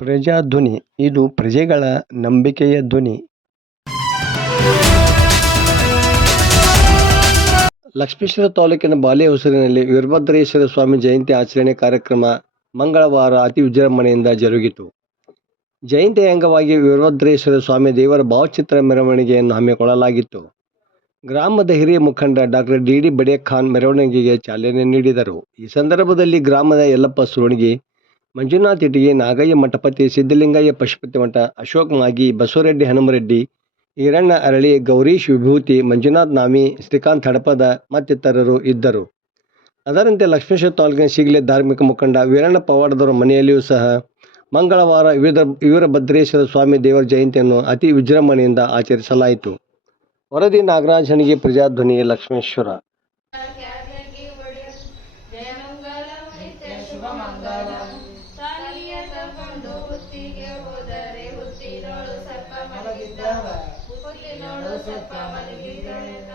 ಪ್ರಜಾಧ್ವನಿ, ಇದು ಪ್ರಜೆಗಳ ನಂಬಿಕೆಯ ಧ್ವನಿ. ಲಕ್ಷ್ಮೇಶ್ವರ ತಾಲೂಕಿನ ಬಾಲೆ ಹೊಸೂರಿನಲ್ಲಿ ವೀರಭದ್ರೇಶ್ವರ ಸ್ವಾಮಿ ಜಯಂತಿ ಆಚರಣೆ ಕಾರ್ಯಕ್ರಮ ಮಂಗಳವಾರ ಅತಿ ವಿಜೃಂಭಣೆಯಿಂದ ಜರುಗಿತು. ಜಯಂತಿ ಅಂಗವಾಗಿ ವೀರಭದ್ರೇಶ್ವರ ಸ್ವಾಮಿ ದೇವರ ಭಾವಚಿತ್ರ ಮೆರವಣಿಗೆಯನ್ನು ಹಮ್ಮಿಕೊಳ್ಳಲಾಗಿತ್ತು. ಗ್ರಾಮದ ಹಿರಿಯ ಮುಖಂಡ ಡಾಕ್ಟರ್ ಡಿ. ಡಿ. ಖಾನ್ ಮೆರವಣಿಗೆಗೆ ಚಾಲನೆ ನೀಡಿದರು. ಈ ಸಂದರ್ಭದಲ್ಲಿ ಗ್ರಾಮದ ಯಲ್ಲಪ್ಪ ಸುರಣಿಗೆ ಮಂಜುನಾಥ್ ಇಟಿಗೆ ನಾಗಯ್ಯ ಮಠಪತಿ ಸಿದ್ದಲಿಂಗಯ್ಯ ಪಶುಪತಿ ಮಠ ಅಶೋಕ್ ಮಾಗಿ ಬಸವರೆಡ್ಡಿ, ಹನುಮರೆಡ್ಡಿ, ಈರಣ್ಣ ಅರಳಿ, ಗೌರೀಶ್ ವಿಭೂತಿ, ಮಂಜುನಾಥ್ ನಾಮಿ, ಶ್ರೀಕಾಂತ್ ಹಡಪದ ಮತ್ತಿತರರು ಇದ್ದರು. ಅದರಂತೆ ಲಕ್ಷ್ಮೇಶ್ವರ ತಾಲೂಕಿನ ಸಿಗ್ಲೆ ಧಾರ್ಮಿಕ ಮುಖಂಡ ವೀರಣ್ಣ ಪವಾಡದವರ ಮನೆಯಲ್ಲಿಯೂ ಸಹ ಮಂಗಳವಾರ ವೀರ ವೀರಭದ್ರೇಶ್ವರ ಸ್ವಾಮಿ ದೇವರ ಜಯಂತಿಯನ್ನು ಅತಿ ವಿಜೃಂಭಣೆಯಿಂದ ಆಚರಿಸಲಾಯಿತು. ವರದಿ ನಾಗರಾಜ್ ಹಣಿಗೆ, ಪ್ರಜಾಧ್ವನಿ ಲಕ್ಷ್ಮೇಶ್ವರ. ಹುಟ್ಟಿಗೆ ಹೋದರೆ ಹುಟ್ಟಿದೋಳು ಸರ್ಪ ಮಲಗಿದ್ದಾವ. ಹುಟ್ಟಿನೋಳು ಸರ್ಪ ಮಲಗಿದ್ದಳೆಂದ